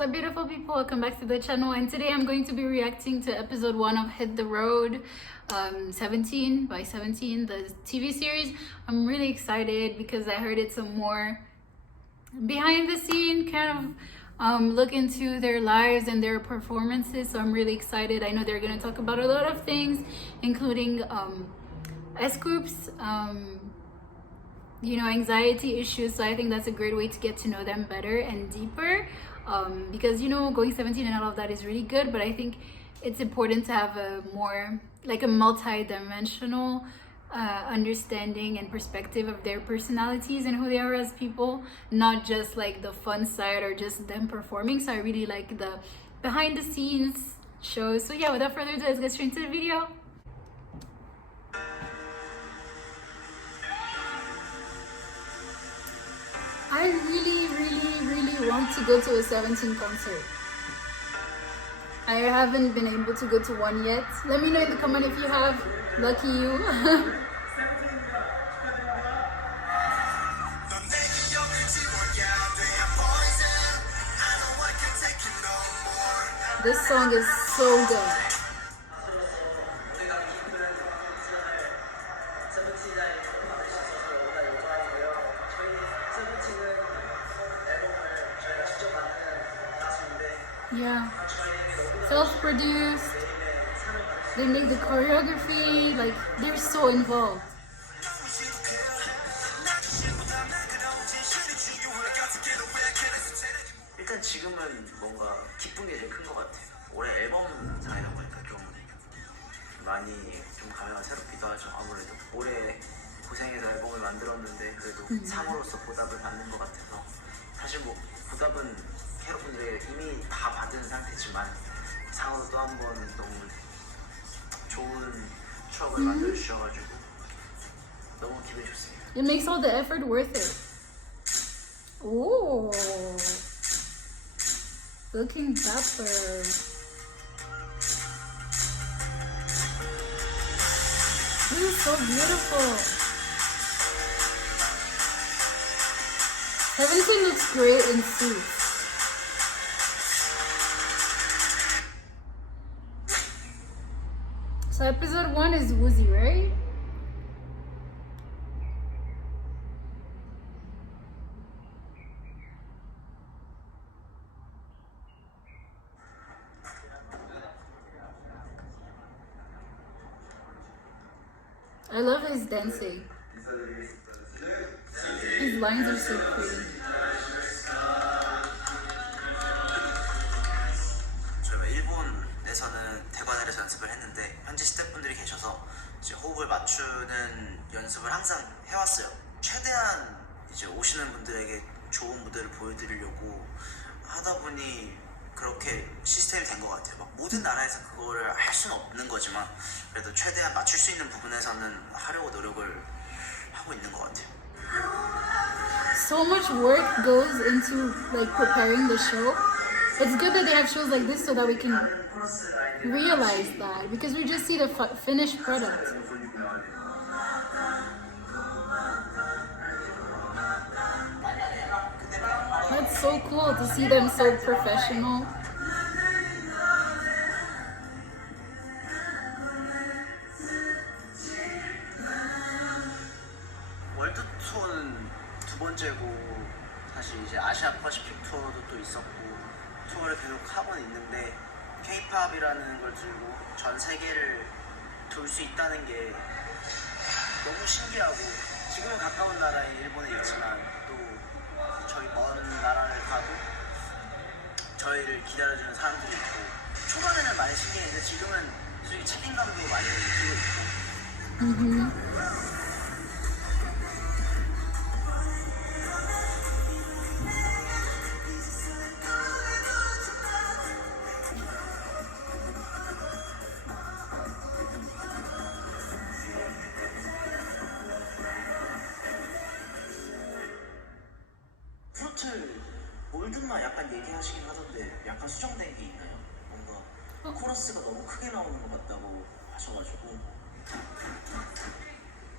What's up, beautiful people? Welcome back to the channel, and today I'm going to be reacting to episode 1 of Hit the Road 17 by 17, the TV series. I'm really excited because I heard it's a more behind the scene kind of look into their lives and their performances, so I'm really excited. I know they're going to talk about a lot of things, including S groups, you know, anxiety issues. So I think that's a great way to get to know them better and deeper, because, you know, going 17 and all of that is really good, but I think it's important to have a more like a multi-dimensional understanding and perspective of their personalities and who they are as people, not just like the fun side or just them performing. So I really like the behind the scenes shows. So yeah, without further ado, let's get straight into the video. I really want to go to a 17 concert. I haven't been able to go to one yet. Let me know in the comment if you have. Lucky you. This song is so good. Yeah, self-produced. They make the choreography, like they're so involved. 일단 지금은 뭔가 기쁜 게 제일 큰 것 같아. 올해 앨범상이다 보니까 좀 많이 좀 감회가 새롭기도 하죠. 아무래도 올해 고생해서 앨범을 만들었는데 그래도 상으로서 보답을 받는 것 같아서, 사실 뭐 보답은 캐럿분들에게 이미 다 받은 상태지만 상으로 또 한 번 너무 좋은 추억을 만들어 주셔가지고 너무 기분이 좋습니다. It makes all the effort worth it. Oh, looking dapper. This is so beautiful. 17 looks great in suits. So episode 1 is Woozi, right? I love his dancing. His lines are so pretty. 저희가 일본에서는 대관을해서 연습을 했는데 현지 스태프분들이 계셔서 이제 호흡을 맞추는 연습을 항상 해왔어요. 최대한 이제 오시는 분들에게 좋은 무대를 보여드리려고 하다 보니 그렇게 시스템이 된 것 같아요. 막 모든 나라에서 그거를 할 수는 없는 거지만 그래도 최대한 맞출 수 있는 부분에서는 하려고 노력을 하고 있는 것 같아요. So much work goes into like preparing the show. It's good that they have shows like this so that we can realize that, because we just see the finished product. That's so cool to see them so professional. 월드 투어는 두 번째고, 사실 이제 아시아 퍼시픽 투어도 또 있었고 투어를 계속 하고는 있는데, K-팝이라는 걸 들고 전 세계를 돌 수 있다는 게 너무 신기하고, 지금은 가까운 나라에 일본에 있지만 또 저희 먼 나라를 가도 저희를 기다려주는 사람들이 있고, 초반에는 많이 신기했는데 지금은 솔직히 책임감도 많이 느끼고 있고. 몰드나 약간 얘기하시긴 하던데 약간 수정된 게 있나요? 뭔가 코러스가 너무 크게 나오는 것 같다고 하셔가지고.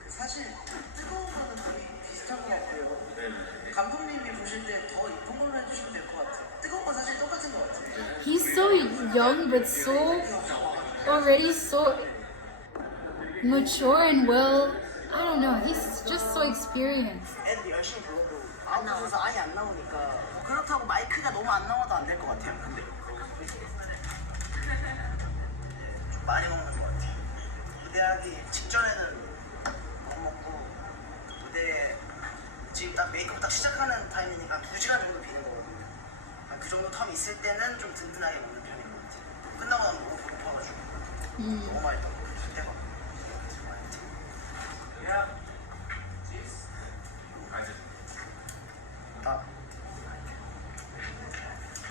사실 뜨거운 거는 거의 비슷한 것 같고요. 감독님이 보실 때 더 이쁜 걸로 해주시면 될 것 같아요. 뜨거운 건 사실 똑같은 것 he's so young but so already so mature and well. I don't know. He's just so experienced. 애들이 열심히 불러도 아웃에서 아예 안 나오니까 그렇다고 마이크가 너무 안 나와도 안 될 것 같아요. 근데 좀 많이 먹는 것 같아요. 무대하기 직전에는 못 먹고 무대 지금 딱 메이크업 딱 시작하는 타임이니까 2시간 정도 비는 거거든요. 그 정도 텀 있을 때는 좀 든든하게 먹는 편인 것 같아요. 끝나고 나면 너무 배고파가지고 너무 많이 먹고 갈 때가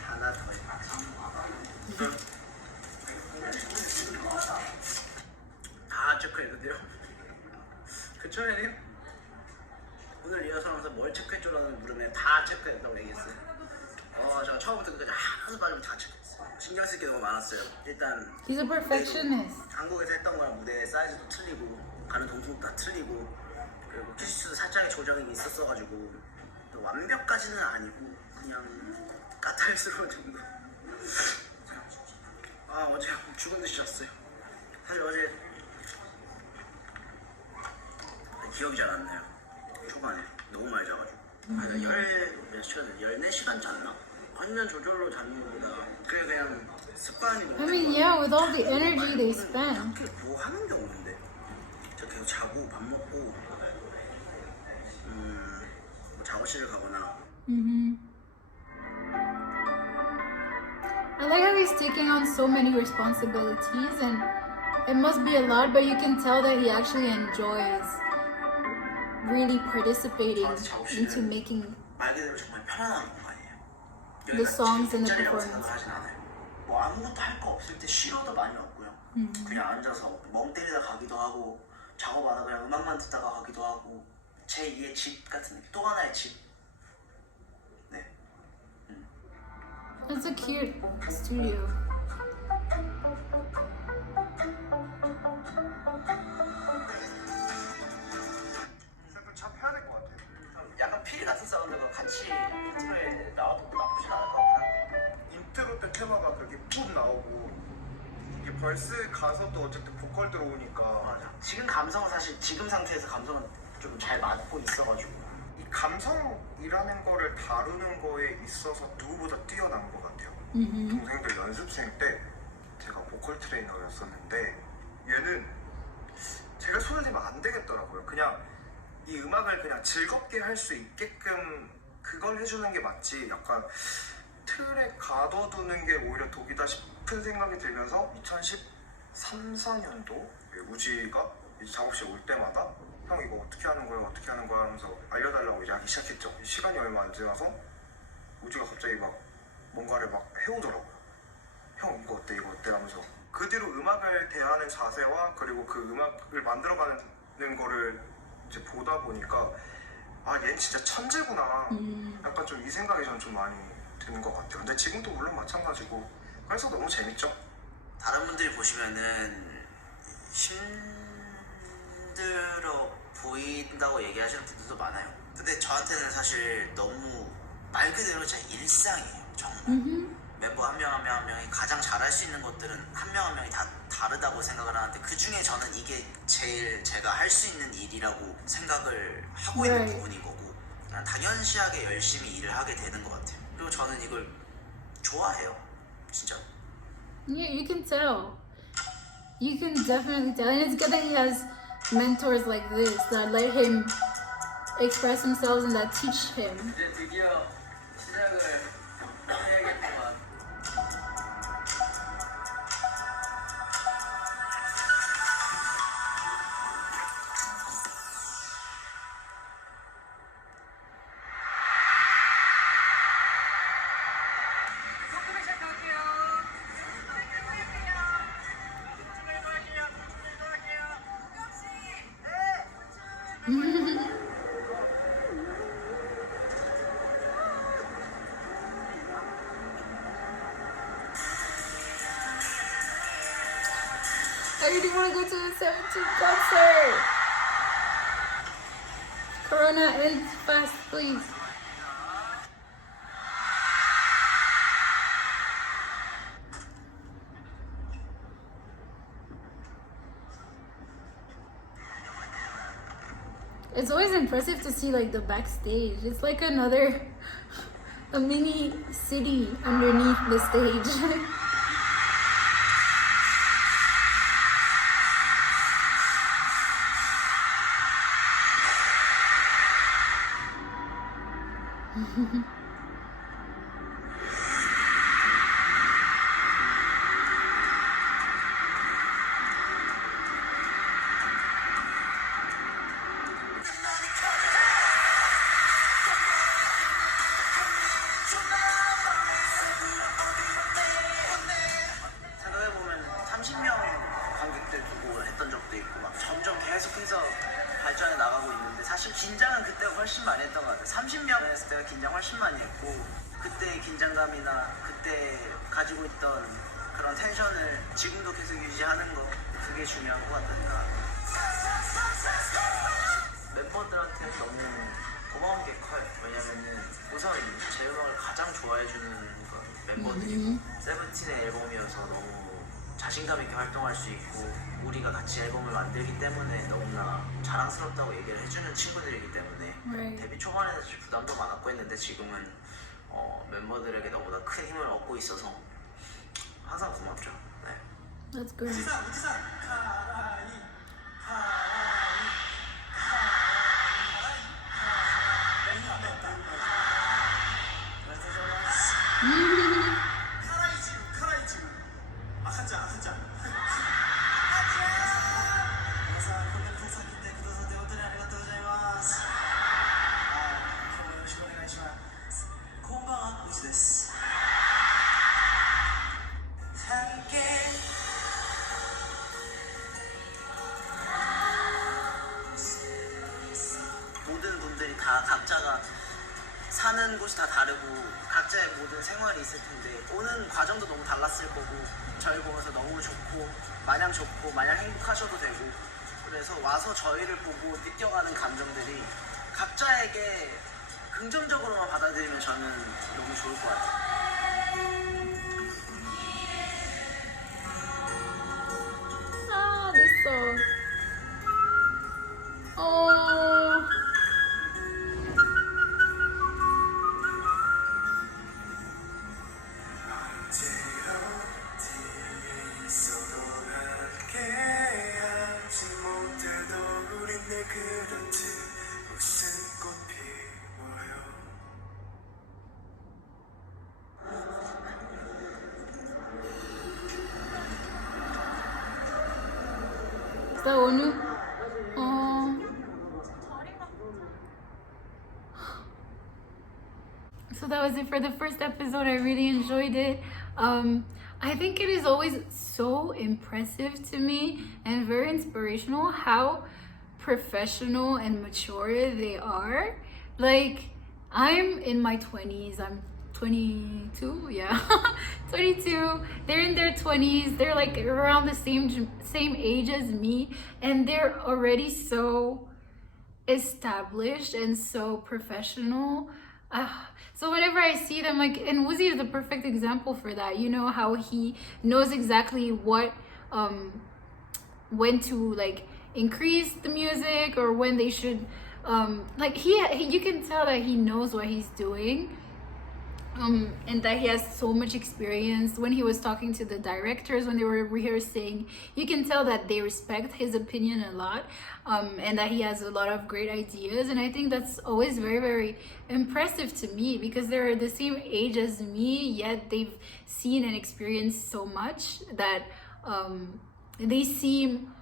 하나 더 다 체크했는데요? 그쵸 혜님? 오늘 리허설하면서 뭘 체크해줘라는 물음에 다 체크했다고 얘기했어요. 제가 처음부터 끝까지 하나도 빠지면 다 체크했어요. 신경 쓸 게 너무 많았어요. 일단 He's a perfectionist. 한국에서 했던 거랑 무대 사이즈도 틀리고 가는 동선도 다 틀리고 그리고 키스도 살짝의 조정이 있었어가지고 또 완벽까지는 아니고 그냥 까탈스러운 정도. 어제 죽은 듯이 잤어요. 사실 어제 기억이 잘 안 나요. 초반에 너무 많이 자가지고 몇 시간, 14시간 잤나? 완전 조절로 자는 것보다 그냥 습관이 I mean, yeah, with all the energy they spend. 딱히 뭐 하는 게 없는데 저 계속 자고 밥 먹고 뭐 작업실을 가거나. I like how he's taking on so many responsibilities, and it must be a lot, but you can tell that he actually enjoys really participating into making 말 그대로 정말 편안한 공간이에요. the songs and the 뒷자리라고 performance. 생각하진 않아요. 뭐 아무것도 할 거 없을 때 쉬러도 많이 없고요. 그냥 앉아서 멍 때리다 가기도 하고 작업하다 그냥 음악만 듣다가 가기도 하고 제2의 집 같은 느낌. 또 하나의 집. 네. It's a cute studio. 참 해야 될 것 같아요. 약간 피리 같은 사운드가 같이 인트로에 나와도 나쁘진 않을 것 같긴 한데. 인트로 때 테마가 그렇게 뿜 나오고 이게 벌스 가서도 어쨌든 보컬 들어오니까 맞아. 지금 감성은 사실 지금 상태에서 감성은 좀 잘 맞고 있어가지고. 이 감성이라는 거를 다루는 거에 있어서 누구보다 뛰어난 것 같아요. 동생들 연습생 때 제가 보컬 트레이너였었는데 얘는 제가 손을 대면 안 되겠더라고요. 그냥 이 음악을 그냥 즐겁게 할 수 있게끔 그걸 해주는 게 맞지 약간 틀에 가둬두는 게 오히려 독이다 싶은 생각이 들면서 2013, 14년도 우지가 이제 작업실 올 때마다 형 이거 어떻게 하는 거야 어떻게 하는 거야 하면서 알려달라고 이제 하기 시작했죠. 시간이 얼마 안 지나서 우지가 갑자기 막 뭔가를 막 해오더라고요. 형 이거 어때 하면서 그 뒤로 음악을 대하는 자세와 그리고 그 음악을 만들어가는 거를 이제 보다 보니까 얘는 진짜 천재구나. 약간 좀 이 생각이 전 좀 많이 드는 것 같아요. 근데 지금도 물론 마찬가지고 그래서 너무 재밌죠. 다른 분들이 보시면은 힘들어 보인다고 얘기하시는 분들도 많아요. 근데 저한테는 사실 너무 말 그대로 제 일상이에요. 정말. 멤버 한 명 한 명이 가장 잘할 수 있는 것들은 한 명 한 명이 다 다르다고 생각을 하는데 그 중에 저는 이게 제일 제가 할 수 있는 일이라고 생각을 하고 있는 부분인 거고 그냥 당연시하게 열심히 일을 하게 되는 것 같아요. 그리고 저는 이걸 좋아해요. 진짜. Yeah, you can tell. You can definitely tell. And it's good that he has mentors like this that let him express himself and that teach him. 이제 드디어 시작을 해야겠구만. I really want to go to the 17th concert. Corona ends fast, please. It's always impressive to see like the backstage. It's like a mini city underneath the stage. 생각해보면 30명 관객들 두고 했던 적도 있고 막 점점 계속해서 발전해 나가고 있는데 사실 긴장은 그때 훨씬 많이 했던 것 같아요. 30명 했을 때가 긴장 훨씬 많이 했고 그때의 긴장감이나 그때 가지고 있던 그런 텐션을 지금도 계속 유지하는 거 그게 중요한 것 같으니까 멤버들한테 너무 고마운 게 커요. 왜냐면은 우선 제 음악을 가장 좋아해주는 건 멤버들이고 세븐틴의 앨범이어서 너무 자신감 있게 활동할 수 있고 우리가 같이 앨범을 만들기 때문에 너무나 자랑스럽다고 얘기를 해주는 친구들이기 때문에 데뷔 초반에는 사실 부담도 많았고 했는데 지금은 멤버들에게 너무나 큰 힘을 얻고 있어서 항상 고맙죠. 네. That's great. 모든 분들이 다 각자가 사는 곳이 다 다르고 각자의 모든 생활이 있을 텐데 오는 과정도 너무 달랐을 거고 저희 보면서 너무 좋고 마냥 행복하셔도 되고 그래서 와서 저희를 보고 느껴가는 감정들이 각자에게 긍정적으로만 받아들이면 저는 너무 좋을 것 같아요. Ah, this song. Oh. Is that Onu? Oh. So that was it for the first episode. I really enjoyed it. I think it is always so impressive to me and very inspirational how professional and mature they are. Like, I'm in my 20s. I'm 22, yeah. 22. They're in their 20s. They're like around the same age as me, and they're already so established and so professional. So whenever I see them, like, and Woozi is the perfect example for that. You know how he knows exactly what when to like increase the music or when they should like he you can tell that he knows what he's doing. And that he has so much experience. When he was talking to the directors when they were rehearsing, you can tell that they respect his opinion a lot, and that he has a lot of great ideas. And I think that's always very, very impressive to me because they're the same age as me, yet they've seen and experienced so much that they seem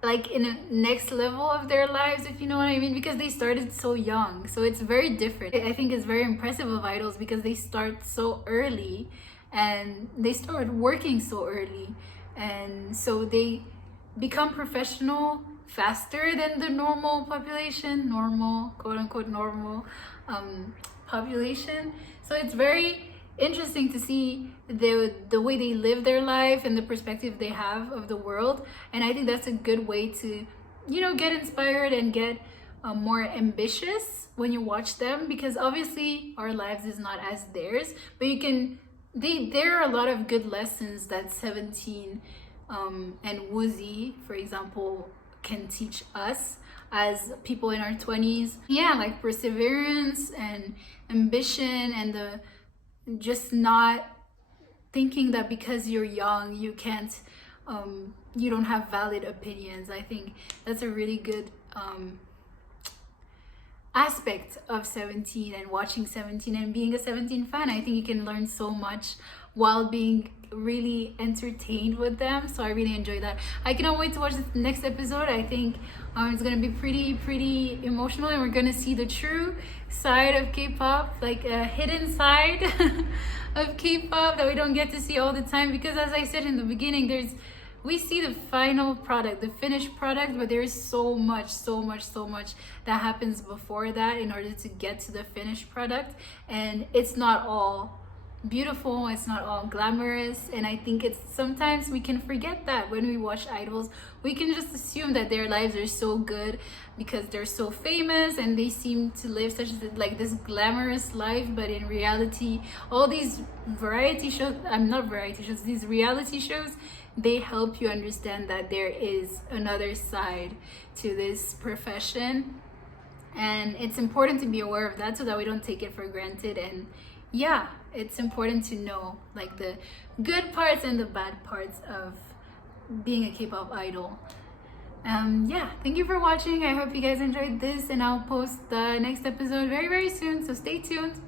like in a next level of their lives, if you know what I mean, because they started so young. So it's very different. I think it's very impressive of idols because they start so early and they start working so early, and so they become professional faster than the normal population, normal, quote unquote normal population. So it's very interesting to see the way they live their life and the perspective they have of the world. And I think that's a good way to, you know, get inspired and get more ambitious when you watch them, because obviously our lives is not as theirs, but you can there are a lot of good lessons that 17 and Woozi, for example, can teach us as people in our 20s. Yeah, like perseverance and ambition, and the just not thinking that because you're young you can't you don't have valid opinions. I think that's a really good aspect of 17 and watching 17 and being a 17 fan. I think you can learn so much while being really entertained with them. So I really enjoy that. I cannot wait to watch the next episode. I think it's gonna be pretty emotional, and we're gonna see the true side of K-pop, like a hidden side of K-pop that we don't get to see all the time, because as I said in the beginning, we see the final product, the finished product, but there's so much that happens before that in order to get to the finished product, and it's not all beautiful, it's not all glamorous. And I think it's sometimes we can forget that when we watch idols. We can just assume that their lives are so good because they're so famous and they seem to live such like this glamorous life, but in reality all these variety shows, these reality shows, they help you understand that there is another side to this profession, and it's important to be aware of that so that we don't take it for granted. And yeah, it's important to know like the good parts and the bad parts of being a K-pop idol. Yeah, thank you for watching. I hope you guys enjoyed this, and I'll post the next episode very soon, so stay tuned.